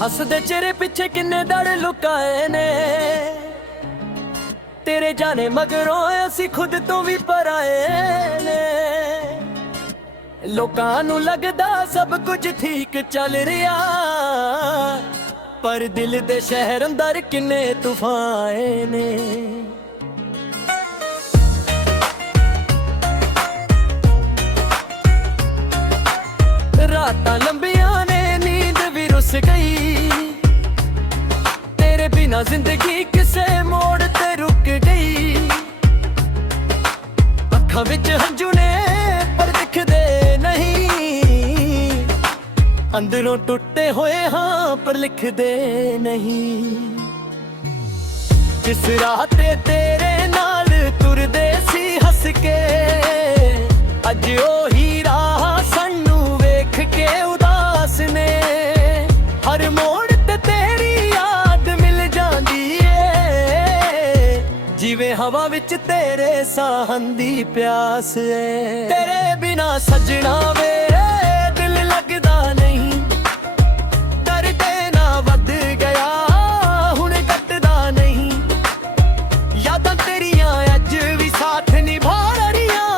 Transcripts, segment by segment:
हसदे चेहरे पिछे किन्ने दड़ लुकाए ने, तेरे जाने मगरों असी खुद तो भी पराए ने। लोकां नू लगदा सब कुछ ठीक चल रिया, पर दिल दे शहर अंदर किन्ने तूफान आए ने। रातां लंबियां ने नींद भी रुस गई, तेरे बिना जिंदगी किसे मोड़ ते रुक गई। अखां विच हंजू ने पर दिखदे नहीं, अंदरों टुटे होए हाँ पर लिखदे नहीं। जिस राह ते तेरे नाल तुरदे सी हस के, अज ओही राह सानू वेख के उदास ने। हर मोड़ ते तेरी याद मिल जांदी ए, जिवें हवा विच तेरे साहन दी प्यास है। तेरे बिना सजना वे दिल लगदा नहीं, दर्द ना वध गया हुण घटदा नहीं। यादां तेरियां अज भी साथ निभा रहियां,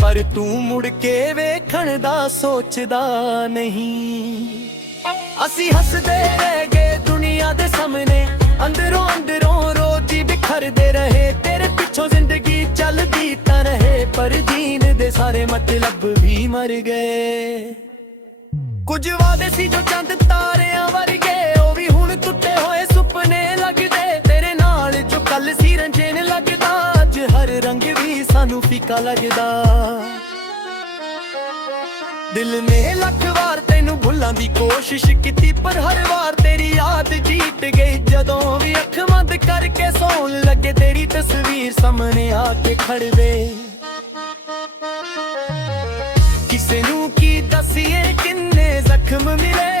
पर तू मुड़ के वेखण दा सोचदा नहीं। असी हसदे रह गए दुनिया दे सामने, अंदरों अंदरों रोज ही बिखरदे रहे। तेरे पिछों जिंदगी चलदी तां रहे, पर जीन दे सारे मतलब भी मर गए। कुछ वादे सी जो चंद तारियां वर्गे, ओ भी हुण टुटे होए सुपने लगदे। तेरे नाल जो कल सी रंजेन लगदा, अज हर रंग भी सानू फीका लगदा। दिल ने लख वार तेनू भुलां दी कोशिश कीती, पर हर वार तेरी याद जीत गई। जदों भी अख बंद करके सौन लगे, तेरी तस्वीर सामने आके खड़वे। किसे नू की दसिए किन्ने जख्म मिले,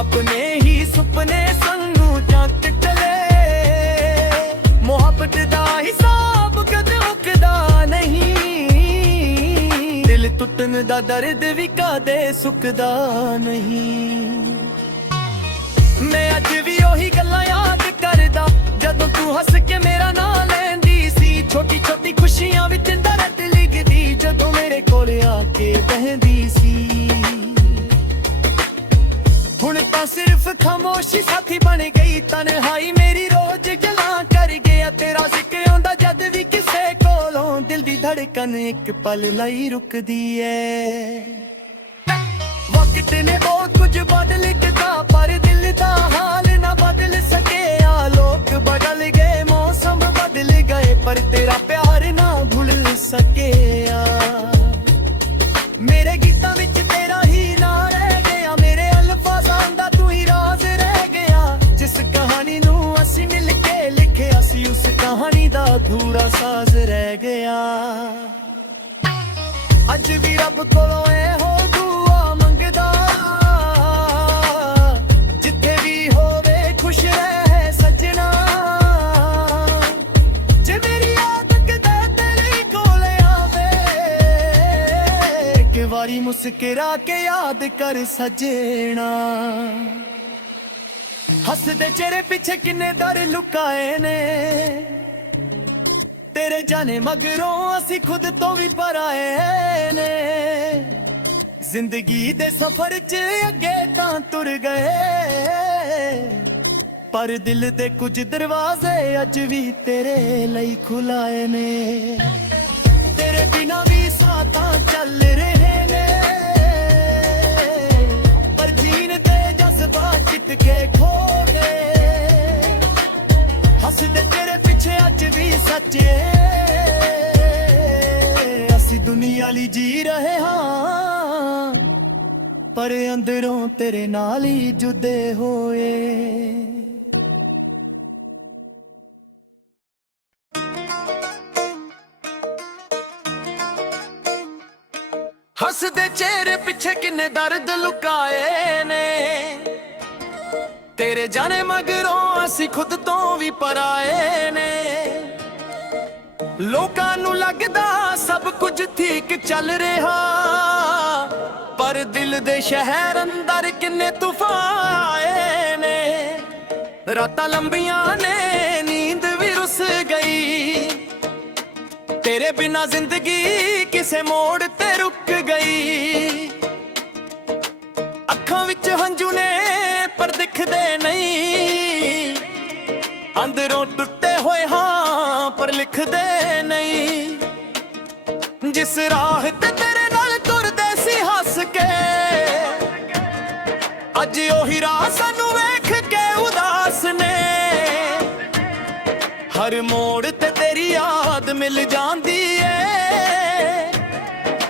अपने ही सुपने सानू जंग चले। मोहब्बत दा हिसाब कदे मुकदा नहीं, दिल टुटन दा दर्द भी कदे सुकदा नहीं। मैं अज भी ओही गल्लां याद करदा, जदों तू हस के मेरा नाम लैंदी सी। छोटी छोटी खुशियां विच दर्द लिखदी, जदों मेरे कोल आके बहंदी सी। हुण तां सिर्फ खामोशी साथी बन गई, तन्हाई मेरी रोज गल्लां कर गया। तेरा जिक्र आंदा जद भी किसे कोलों, दिल दी धड़कन एक पल लई रुकदी है। वक्त ने बहुत कुछ बदल दिता, पर दिल दा हाल ना बदल सके। लोग बदल गए, मौसम बदल गए, पर तेरा प्यार ना भूल सके। मेरे गीतां विच तेरा ही ना रह गया, मेरे अल्फाज़ां दा तू ही राज रह गया। जिस कहानी नू असी मिल के लिखिया सी, उस कहानी दा अधूरा साज रह गया। अज भी रब कोलों ए हो दुआ मंगदा, जिथे भी होवे खुश रह सजना। जे मेरी याद कदे तेरे कोल आवे, एक वारी मुस्कुरा के याद कर सजना। हसदे चेहरे पिछे किन्ने दर लुकाए ने, तेरे जाने मगरों असी खुद तो भी पराए ने। जिंदगी दे सफर च अगे तां तुर गए, पर दिल दे कुछ दरवाजे अज भी तेरे लई खुलाए ने। तेरे बिना भी साथां चल रहे ने, पर जीन दे जज्बात कितके खो गए। हसदे तेरे पिछे अज भी सच्चे, असी दुनिया ली जी रहे हाँ, पर अंदरों तेरे नाल ही जुदे होए। हसदे चेहरे पिछे किन्ने दर्द लुकाए ने, तेरे जाने मगरों असी खुद तो भी पराए ने। लोकां नू लगदा सब कुछ ठीक चल रहा, पर दिल दे शहर अंदर किन्ने तूफान आए ने। रातां लंबियां ने नींद भी रुस गई, तेरे बिना जिंदगी किसे मोड़ ते रुक गई। अखां विच हंजू ने पर दिखदे नहीं, अंदरों टुटे होए हाँ पर लिखदे नहीं। जिस राह ते तेरे नाल तुरदे सी हस के, अज ओही राह सानू वेख के उदास ने। हर मोड़ ते तेरी याद मिल जांदी ए,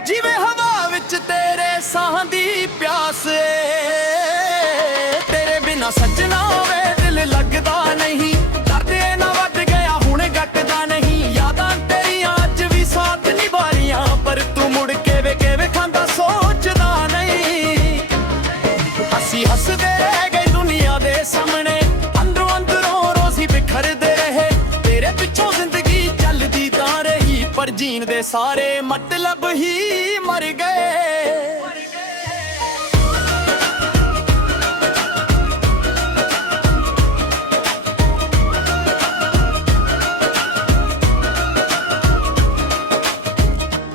जिवें हवा विच तेरे साहां दी प्यास ए। तेरे बिना सजना वे दिल लगदा नहीं, दर्द ना वध गया हुण घटदा नहीं। यादां तेरियां अज भी साथ निभारियां, पर तू मुड़ के वे खांदा सोचदा नहीं। असी हसदे रह गए दुनिया दे सामने, अंदरों अंदरों रोज़ ही बिखरदे रहे। तेरे पिछों जिंदगी चलदी तां रही, पर जीण दे सारे मतलब ही मर गए।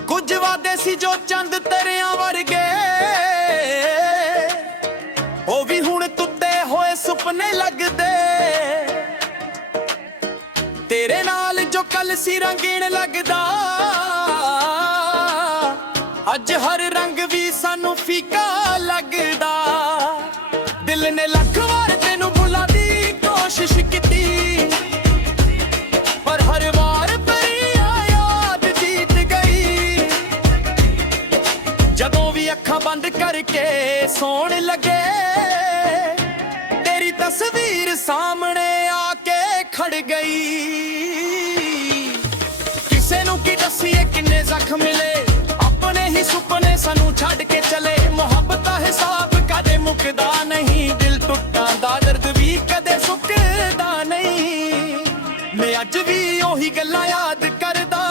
कुछ वादे सी जो चंद तेरियां वर्गे, ओ भी हुण टुटे होए सुपने लगदे। तेरे नाल जो कल सी रंगीन लगदा, अज हर रंग भी सानू फीका लगदा। दिल ने लख वार तेनू भुलाण दी कोशिश कीती, पर हर वार तेरी याद जीत गई। जदों भी अखां बंद करके सौण लगे, तेरी तस्वीर सामने आके खड़ गई। किसे नू की दसीए किन्ने जख्म मिले, अपने ही सुपने सानू छड़ के चले। मुहब्बत दा हिसाब कदे मुकदा नहीं, दिल टुट्टां दा दर्द भी कदे सुकदा नहीं। मैं अज भी ओही गल्लां याद करदा,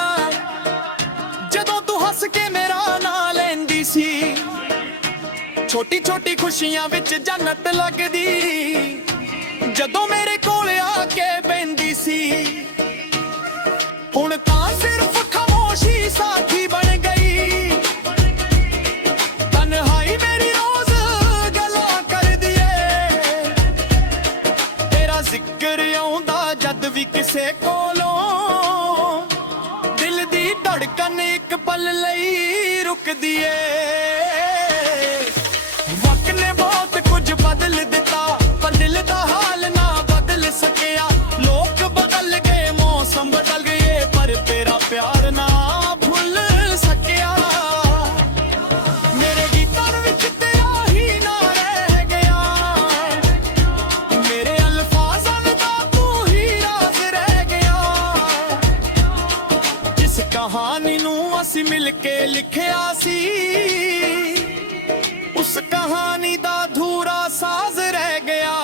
जदों तू हस के मेरा नां लैंदी सी। छोटी छोटी खुशियां विच जन्नत लगदी, जदों मेरे कोल आके बहिंदी सी। हुण तां सिर्फ खामोशी साथी बन गई, तन्हाई मेरी रोज गल्लां कर दिए। तेरा जिक्र आउंदा जद भी किसे कोलों, दिल दी धड़कन एक पल लई रुकदी ए। वक्त ने बहुत कुछ बदल दिता, पर दिल दा हाल ना बदल सकिया। लोग बदल गए, मौसम बदल गए, पर तेरा प्यार ना भुल सकिया। मेरे गीतां विच तेरा ही ना रह गया, मेरे अल्फाज़ां दा तू ही राज रह गया। जिस कहानी नू असीं मिल के लिखिया सी, उस कहानी दा अधूरा साज रह गया।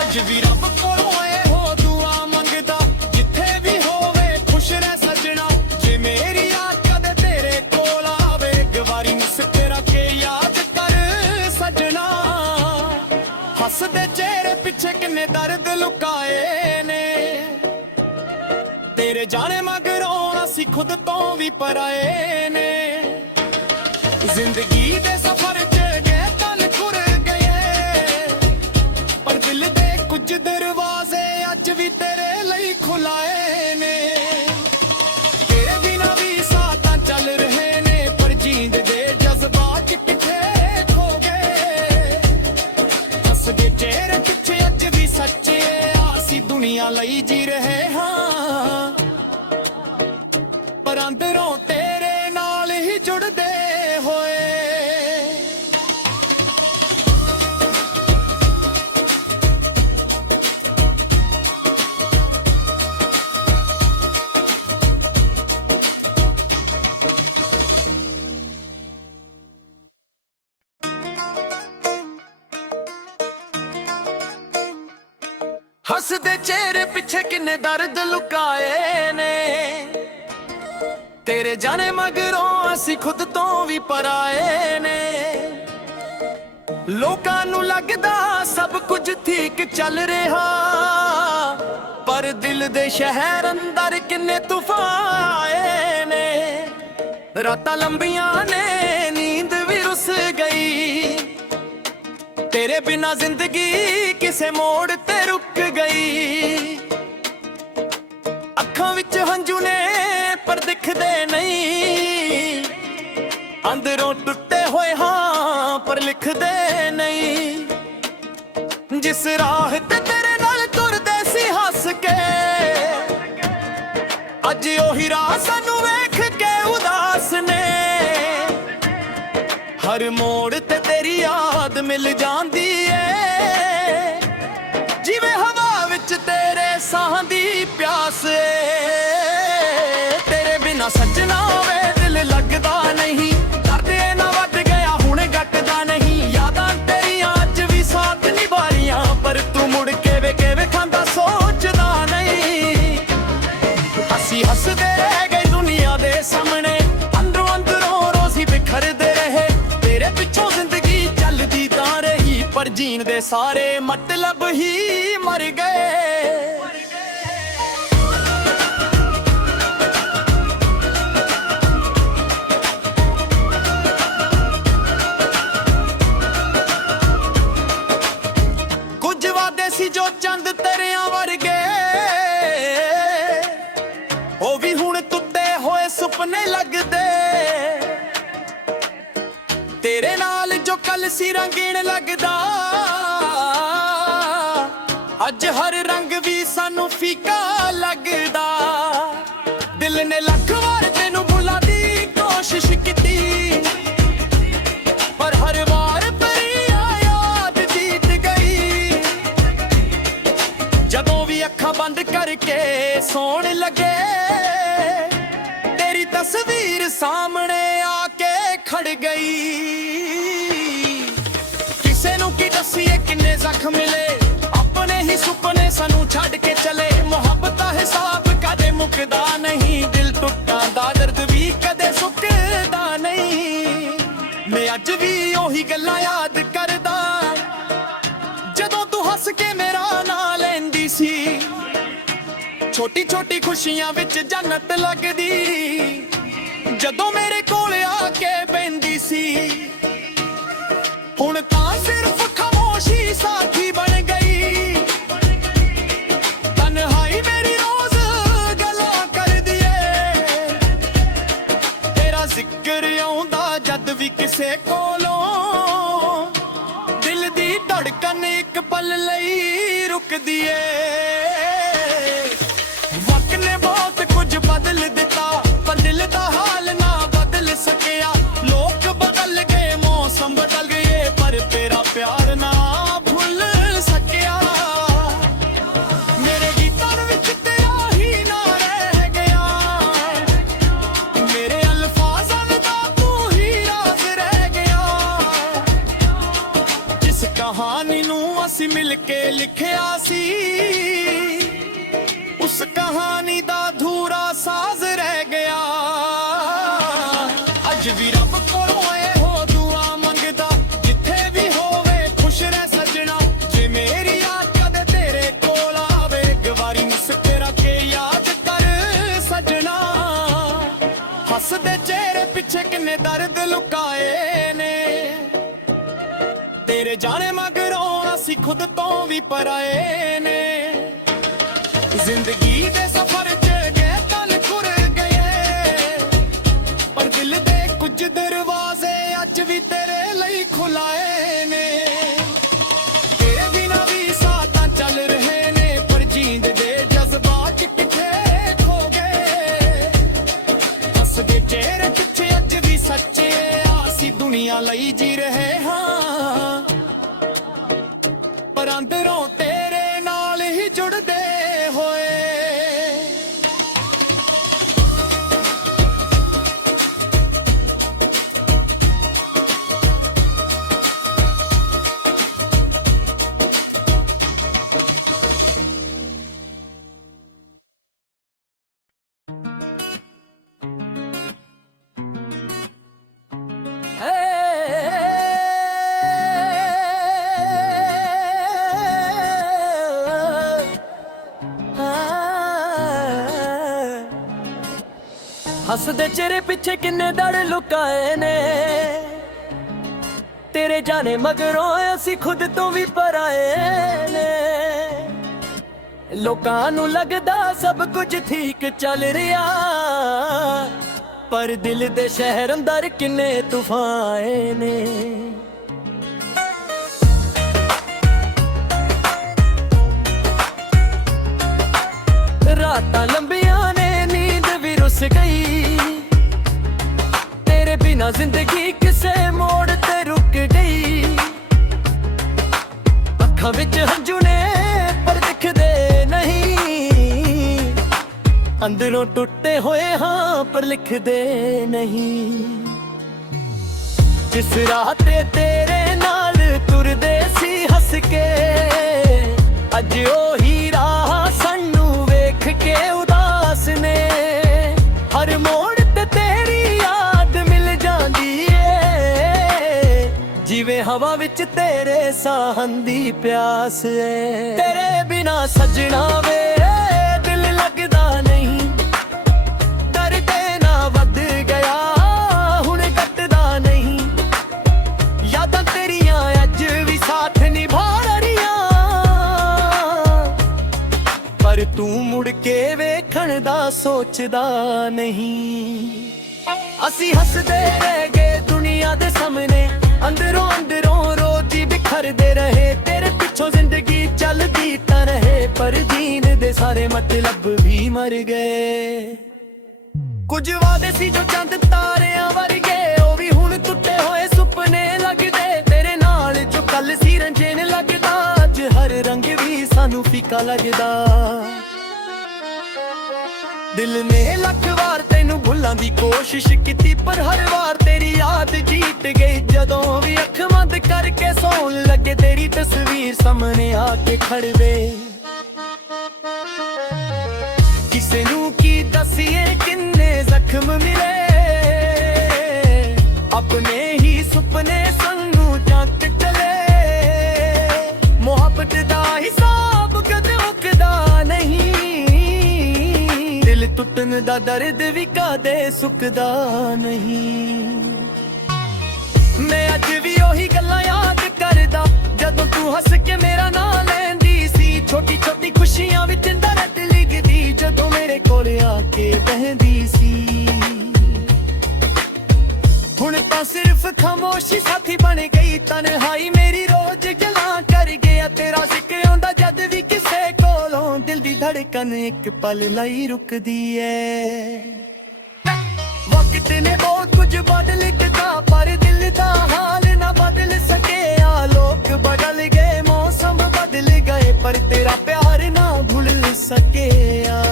अज भी रब कोलों हो दुआ मंगदा, जिथे भी होवे खुश रह सजना। जे मेरी याद कदे तेरे कोल आवे, गवारी मुस्कुरा के याद कर सजना। हसदे चेहरे पिछे किन्ने दर्द लुकाए ने, तेरे जाने मगरों असीं खुद तो भी पराए ने। जिंदगी दे सफर च गए तन खुर गए, पर दिल दे कुछ दरवाजे अज भी तेरे लई खुलाए ने। तेरे बिना भी साथ चल रहे ने, पर जींद दे जज्बात किथे खो गए। हसदे चेहरे पिछे अज भी सच्चे आसी दुनिया लई जी रहे हाँ, पर अंदरों तेरे नाल ही जुड़दे होए। हसदे चेहरे पिछे किन्ने दर्द लुकाए ने, तेरे जाने मगरों असी खुद तो भी पराए ने। लोकां नूं लगदा सब कुछ ठीक चल रहा, पर दिल दे शहर अंदर किन्ने तूफान आए ने। रातां लंबियां ने नींद भी रुस गई, तेरे बिना जिंदगी किसे मोड़ ते रुक गई। अखां विच हंजू ने पर दिखदे नहीं, अंदरों टुटे होए हाँ पर लिखदे नहीं। जिस राह ते तेरे नाल तुरदे सी हस के, अज ओही राह सानू वेख के उदास ने। हर मोड़ ते तेरी याद मिल जांदी ए, जिवें हवा विच तेरे साह दी प्यास ए। तेरे बिना सजना वे दिल लगदा नहीं, दर्द ना वध गया हुण घटदा नहीं। यादां तेरियां अज भी साथ निभारियां, पर तू मुड़ के वे खांदा सोचदा नहीं। असी हसदे रह गए दुनिया दे सामने, अंदरों अंदरों रोज़ ही बिखरदे रहे। तेरे पिछों जिंदगी चलदी तां रही, पर जीण दे सारे मतलब ही मर गए। जो चंद तेरियां वर्गे ओ भी हुण टुटे होए सुपने लगदे। तेरे नाल जो कल सी रंगीन लगदा, अज हर रंग भी सानू फीका लगदा। दिल ने लख वार तेनू भुला दी कोशिश कीती, पर हर वार तेरी याद जीत गई। जदों भी अखां बंद करके सोण लगे, तेरी तस्वीर सामने आके खड़ गई। किसे नूं की दसीए किन्ने जख्म मिले, अपने ही सुपने सानू छड्ड के चले। मुहब्बत दा हिसाब कदे मुकदा नहीं, दिल टुट्टां दा दर्द भी कदे सुकदा नहीं। मैं अज भी ओही गल्लां याद करदा, जदों तू हस के मेरा नां लैंदी सी। छोटी छोटी खुशियां विच जन्नत लगदी, जदों मेरे कोल आके बहिंदी सी। हुण तां सिर्फ खामोशी साथी बन गई, तन्हाई मेरी रोज गल्लां कर दिए। तेरा जिक्र आउंदा जद भी किसे कोलों, दिल दी धड़कन एक पल लई रुकदी ए। वक्त ने बहुत कुछ बदल दिता, पर दिल दा हाल ना बदल सकिया। लोग बदल गए, मौसम बदल गए, पर तेरा प्यार ना भुल सकिया। मेरे गीतां विच तेरा ही ना रह गया, मेरे अल्फाज़ां दा तू ही राज रह गया। जिस कहानी नूं असीं मिल के लिखिया सी, उस कहानी दा अधूरा साज रह गया। अज भी रब कोलों हो दुआ मंगदा, जिथे भी होवे खुश रह सजना। जे मेरी याद कदे तेरे कोल आवे, एक वारी मुस्कुरा के याद कर सजना। हसदे चेहरे पिछे किन्ने दर्द लुकाए ने, तेरे जाने मगरों असी खुद तो भी पराए ने। जिंदगी दे सफर च गए तन खुर गए, पर दिल दे कुछ दरवाजे अज भी तेरे लई खुलाए ने। तेरे बिना भी साथ चल रहे ने, पर जींद दे जज्बात किथे खो गए। हसदे चेहरे पिछे अज भी सच्चे आसी दुनिया लई जी रहे हाँ, पर अंदरों तेरे नाल ही जुड़दे होए। ਹੱਸਦੇ ਚਿਹਰੇ ਪਿੱਛੇ ਕਿੰਨੇ ਦੜ ਲੁਕਾਏ ਨੇ, ਤੇਰੇ ਜਾਣੇ ਮਗਰੋਂ ਅਸੀਂ ਖੁਦ ਤੋਂ ਵੀ ਪਰਾਏ ਨੇ। ਲੋਕਾਂ ਨੂੰ ਲੱਗਦਾ ਸਭ ਕੁਝ ਠੀਕ ਚੱਲ ਰਿਹਾ, ਪਰ ਦਿਲ ਦੇ ਸ਼ਹਿਰ ਅੰਦਰ ਕਿੰਨੇ ਤੂਫਾਨ ਆਏ ਨੇ। ਰਾਤਾਂ ਲੰਬੀਆਂ ਨੇ ਨੀਂਦ ਵੀ ਰੁੱਸ ਗਈ, ਤੇਰੇ ਬਿਨਾ ਜ਼ਿੰਦਗੀ ਕਿਸੇ ਮੋੜ ਤੇ ਰੁਕ ਗਈ। ਅੱਖਾਂ ਵਿੱਚ ਹੰਝੂ ਨੇ ਪਰ ਦਿਖਦੇ ਨਹੀਂ, ਅੰਦਰੋਂ ਟੁੱਟੇ ਹੋਏ ਹਾਂ ਪਰ ਲਿਖਦੇ ਨਹੀਂ। ਜਿਸ ਰਾਹ ਤੇ ਤੇਰੇ ਨਾਲ ਤੁਰਦੇ ਸੀ ਹੱਸ ਕੇ, ਅੱਜ ਉਹੀ ਰਾਹ ਸਾਨੂੰ ਵੇਖ ਕੇ ਉਦਾਸ ਨੇ। ਹਰ ਮੋੜ ਤੇ ਤੇਰੀ ਯਾਦ ਮਿਲ ਜਾਂਦੀ ਏ, ਜਿਵੇਂ ਹਵਾ ਵਿੱਚ ਤੇਰੇ ਸਾਹਾਂ ਦੀ ਪਿਆਸ ਏ। ਤੇਰੇ ਬਿਨਾ ਸਜਣਾ ਵੇ ਦਿਲ ਲੱਗਦਾ ਨਹੀਂ, ਦਰਦ ਨਾ ਵੱਧ ਗਿਆ ਹੁਣ ਘਟਦਾ ਨਹੀਂ। ਯਾਦਾਂ ਤੇਰੀਆਂ ਅੱਜ ਵੀ ਸਾਥ ਨਿਭਾ ਰਹੀਆਂ, ਪਰ ਤੂੰ ਮੁੜ ਕੇ ਵੇਖਣ ਦਾ ਸੋਚਦਾ ਨਹੀਂ। ਅਸੀਂ ਹੱਸਦੇ ਰਹਿ ਗਏ ਦੁਨੀਆ ਦੇ ਸਾਹਮਣੇ, ਅੰਦਰੋਂ ਅੰਦਰੋਂ ਰੋਜ਼ ਹੀ ਬਿਖਰਦੇ ਰਹੇ। ਤੇਰੇ ਪਿੱਛੋਂ ਜ਼ਿੰਦਗੀ ਚੱਲਦੀ ਤਾਂ ਰਹੇ, ਪਰ ਜੀਣ ਦੇ ਸਾਰੇ ਮਤਲਬ ਵੀ ਮਰ ਗਏ। ਕੁਝ ਵਾਅਦੇ ਸੀ ਜੋ ਚੰਦ ਤਾਰਿਆਂ ਵਰਗੇ, ਉਹ ਵੀ ਹੁਣ ਟੁੱਟੇ ਹੋਏ ਸੁਪਨੇ ਲੱਗਦੇ। ਤੇਰੇ ਨਾਲ ਜੋ ਕੱਲ ਸੀ ਰੰਜਨ ਲੱਗਦਾ, ਅੱਜ ਹਰ ਰੰਗ ਵੀ ਸਾਨੂੰ ਫੀਕਾ ਲੱਗਦਾ। ਦਿਲ ਨੇ ਲੱਖ ਵਾਰ ਤੈਨੂੰ ਭੁੱਲਣ ਦੀ ਕੋਸ਼ਿਸ਼ ਕੀਤੀ, ਪਰ ਹਰ ਵਾਰ ਤੇਰੀ ਯਾਦ ਜੀਤ ਗਈ। ਜਦੋਂ ਵੀ ਅੱਖ ਬੰਦ ਕਰਕੇ ਸੌਣ ਲੱਗੇ, ਤੇਰੀ ਤਸਵੀਰ ਸਾਹਮਣੇ ਆ ਕੇ ਖੜਵੇ। ਕਿਸੇ ਨੂੰ ਕੀ ਦੱਸੀਏ ਕਿੰਨੇ ਜ਼ਖਮ ਮਿਲੇ, ਆਪਣੇ ਹੀ ਸੁਪਨੇ ਸਾਨੂੰ ਜੱਟ ਚਲੇ। ਮੁਹੱਬਤ ਦਾ ਹਿਸਾਬ ਕਦੇ ਮੁੱਕਦਾ ਨਹੀਂ, ਦਿਲ ਟੁੱਟਣ ਦਾ ਦਰਦ ਵੀ ਕਦੇ ਸੁੱਕਦਾ ਨਹੀਂ। ਮੈਂ ਅੱਜ ਵੀ ਉਹੀ ਗੱਲਾਂ ਯਾਦ ਕਰਦਾ, ਜਦੋਂ ਤੂੰ ਹੱਸ ਕੇ ਮੇਰਾ ਨਾਂ ਲੈਂਦੀ ਸੀ। ਛੋਟੀ ਛੋਟੀ ਖੁਸ਼ੀਆਂ ਵਿੱਚ ਦਰਦ ਲਿਖਦੀ, ਜਦੋਂ ਮੇਰੇ ਕੋਲ ਆ ਕੇ ਬਹਿੰਦੀ ਸੀ। ਹੁਣ ਤਾਂ ਸਿਰਫ ਖਾਮੋਸ਼ੀ ਸਾਥੀ ਬਣ ਗਈ, ਤਨਹਾਈ ਮੇਰੀ ਰੋਜ਼ ਗੱਲਾਂ ਕਰ ਗਿਆ। ਤੇਰਾ ਜ਼ਿਕਰ ਆਉਂਦਾ ਜਦ ਵੀ ਕਿਸੇ ਕੋਲੋਂ, ਦਿਲ ਦੀ ਧੜਕਨ ਇੱਕ ਪਲ ਲਈ ਰੁਕਦੀ ਏ। ਵਕਤ ਨੇ ਬਹੁਤ ਕੁਝ ਬਦਲ ਦਿੱਤਾ, ਪਰ ਦਿਲ ਦਾ ਹਾਲ ਨਾ ਬਦਲ ਸਕਿਆ। ਲੋਕ ਬਦਲ ਗਏ, ਮੌਸਮ ਬਦਲ ਗਏ, ਪਰ ਤੇਰਾ ਪਿਆਰ ਨਾ ਭੁੱਲ ਸਕਿਆ।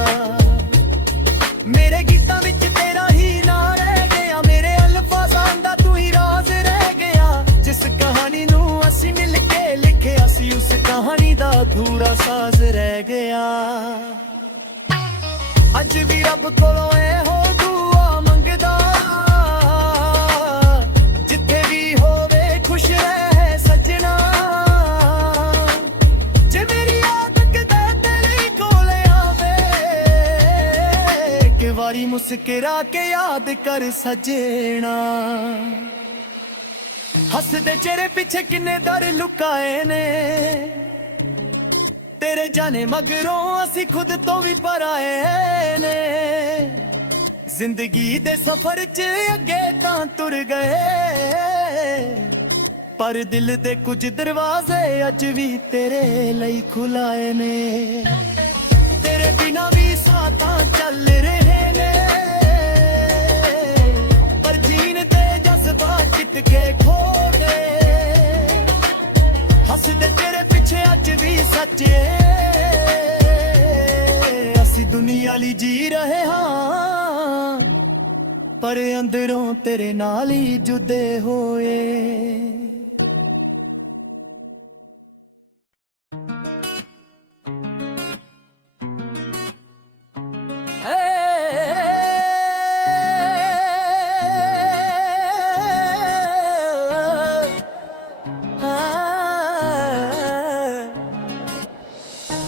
ਮੇਰੇ ਗੀਤਾਂ ਵਿੱਚ ਤੇਰਾ ਹੀ ਨਾਂ ਰਹਿ ਗਿਆ, ਮੇਰੇ ਅਲਫਾਜ਼ਾਂ ਦਾ ਤੂੰ ਹੀ ਰਾਜ਼ ਰਹਿ ਗਿਆ। ਜਿਸ ਕਹਾਣੀ ਨੂੰ ਅਸੀਂ ਮਿਲ ਕੇ ਲਿਖਿਆ ਸੀ, ਉਸ ਕਹਾਣੀ ਦਾ ਅਧੂਰਾ ਸਾਜ਼ ਰਹਿ ਗਿਆ। ਅੱਜ ਵੀ ਰੱਬ ਕੋਲੋਂ ਇਹੋ ਦੁਆ ਮੰਗਦਾ, ਜਿੱਥੇ ਵੀ ਹੋਵੇ ਖੁਸ਼ ਰਹਿ ਸੱਜਣਾ। ਜੇ ਮੇਰੀ ਯਾਦ ਕਦੇ ਤੇਰੇ ਕੋਲ ਆਵੇ, ਇੱਕ ਵਾਰੀ ਮੁਸਕਰਾ ਕੇ ਯਾਦ ਕਰ ਸੱਜਣਾ। ਹੱਸਦੇ ਚਿਹਰੇ ਪਿੱਛੇ ਕਿੰਨੇ ਦਰ ਲੁਕਾਏ ਨੇ, ਤੇਰੇ ਜਾਣੇ ਮਗਰੋਂ ਅਸੀਂ ਖੁਦ ਤੋਂ ਵੀ ਪਰਾਏ ਨੇ। ਜ਼ਿੰਦਗੀ ਦੇ ਸਫ਼ਰ 'ਚ ਅੱਗੇ ਤਾਂ ਤੁਰ ਗਏ, ਪਰ ਦਿਲ ਦੇ ਕੁਝ ਦਰਵਾਜ਼ੇ ਅੱਜ ਵੀ ਤੇਰੇ ਲਈ ਖੁੱਲਾਏ ਨੇ। ਤੇਰੇ ਬਿਨਾਂ ਵੀ ਸਾਹ ਤਾਂ ਚੱਲ ਰਹੇ ਨੇ, ਪਰ ਜੀਣ ਦੇ ਜਜ਼ਬਾਤ ਕਿਤੇ ਖੋ ਗਏ। ਹੱਸਦੇ ਤੇਰੇ ਪਿੱਛੇ ਅੱਜ ਵੀ ਸੱਚੇ, ਅਸੀਂ ਦੁਨੀਆ ਲਈ ਜੀ ਰਹੇ ਹਾਂ, ਪਰ ਅੰਦਰੋਂ ਤੇਰੇ ਨਾਲ ਹੀ ਜੁਦੇ ਹੋਏ।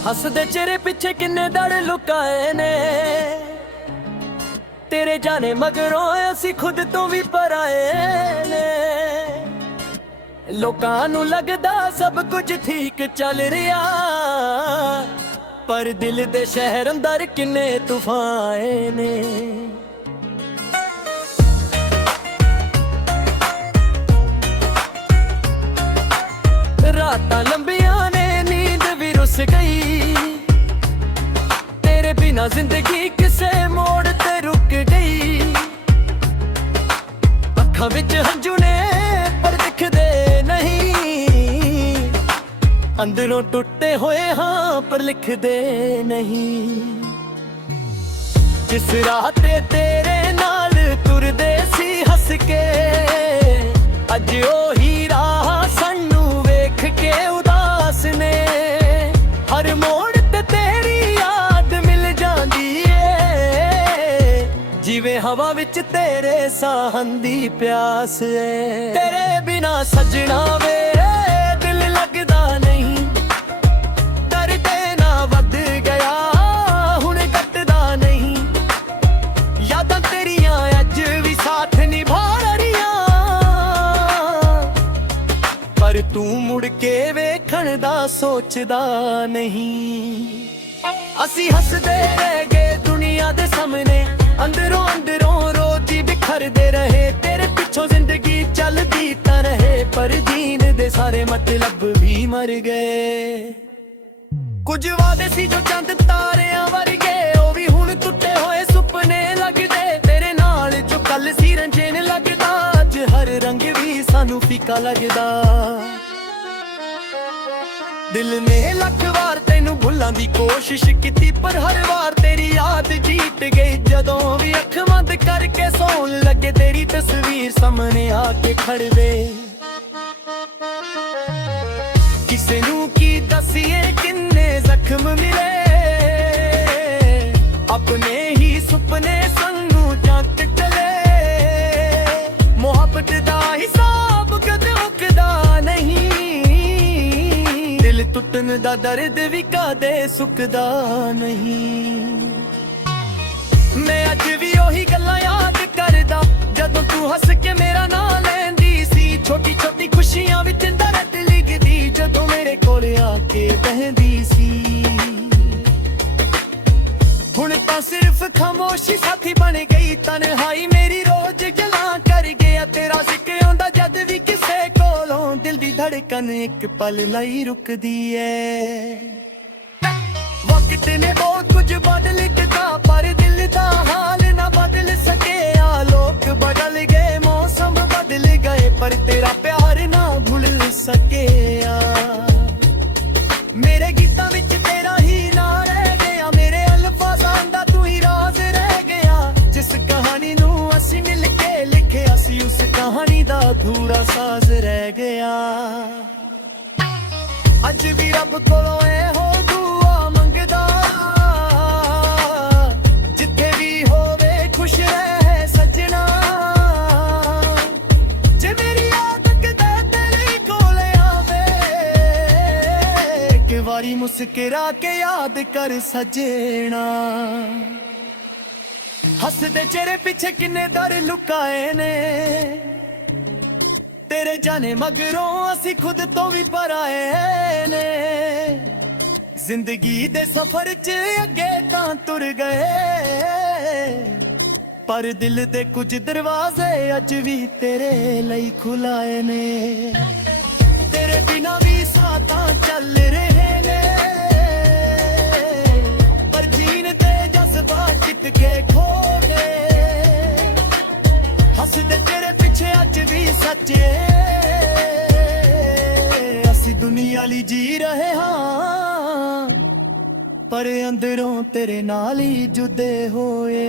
ਹੱਸਦੇ ਚਿਹਰੇ ਪਿੱਛੇ ਕਿੰਨੇ ਦੜ ਲੁਕਾਏ ਨੇ, तेरे जाने मगरों असी खुद तो भी पराए ने। लोकां नूं लगदा सब कुछ ठीक चल रिहा, पर दिल दे शहर अंदर किन्ने तूफान आए ने। रातां लंबियां ने नींद भी रुस गई, तेरे बिना जिंदगी किसे मोड़ ते रुक गई। अखां विच हंझू ने पर दिखदे नहीं, अंदरों टुटे होए हाँ पर लिखदे नहीं। जिस राह ते तेरे नाल तुरदे सी हस के, अज ओही राह सानू वेख के उदास ने। हर मोड़ ते तेरी याद मिल जांदी ए, जिवें हवा विच तेरे साहन दी प्यास है। तेरे बिना सजना वे दिल लगदा नहीं, दर्द ना वध गया हुण घटदा नहीं। यादां तेरियां अज भी साथ निभा रहियां, पर तू मुड़ के वेखण दा सोचदा नहीं। असी हसदे रह गए दुनिया दे सामने, अंदरों अंदरों रोज ही बिखरदे रहे। तेरे पिछों जिंदगी चलदी तां रहे, पर जीन दे सारे मतलब भी मर गए। कुछ वादे सी जो चंद तारियां वर्गे, ओ भी हुण टुटे होए सुपने लगदे। तेरे नाल जो कल सी रंजन लगदा, अज हर रंग भी सानू फीका लगदा। दिल ने लख वार तेनू भुलां दी कोशिश कीती, पर हर वार तेरी याद जीत गई। जदों भी अख बंद करके सौन लगे, तेरी तस्वीर सामने आके खड़वे। किसे नू की दसिए किन्ने जख्म मिले, अपने ही सुपने सानू जंत चले। मुहब्बत दा हिसाब कदे मुकदा नहीं, दिल टुटन दा दर्द भी कदे सुकदा नहीं। मैं अज भी ओही गल्लां याद करदा, जदों तू हस के मेरा नाम लैंदी सी। छोटी छोटी खुशियां विच दर्द लिखदी, जदों मेरे कोल आके बहंदी सी। हुण तां सिर्फ खामोशी साथी बन गई, तन्हाई मेरी रोज गल्लां कर गया। तेरा जिक्र आंदा जद भी किसे कोलों, दिल दी धड़कन एक पल लई रुकदी है। वक्त ने बहुत कुछ बदल दिता, पर दिल दा हाल ना बदल सके। लोग बदल गए, मौसम बदल गए, पर तेरा प्यार ना भूल सके। मेरे गीतां विच तेरा ही ना रह गया, मेरे अल्फाज़ां दा तू ही राज रह गया। जिस कहानी नू असी मिल के लिखिया सी, उस कहानी दा अधूरा साज रह गया। अज भी रब कोलों ए हो दुआ मंगदा, जिथे भी होवे खुश रह सजना। जे मेरी आदत दे तेरे कोल आवे, एक वारी मुस्कुरा के याद कर सजना। हसदे चेहरे पीछे किन्ने दर लुकाए ने, तेरे जाने मगरों असी खुद तो भी पराए ने। जिंदगी दे सफर च अगे तां तुर गए, पर दिल दे कुछ दरवाजे अज भी तेरे लई खुलाए ने। तेरे बिना भी साथां चल रहे ने, पर जीन दे जज्बात कित के खो गए। हसदे तेरे पिछे अज भी सच्चे, असी दुनिया ली जी रहे हाँ, पर अंदरों तेरे नाल ही जुदे होए।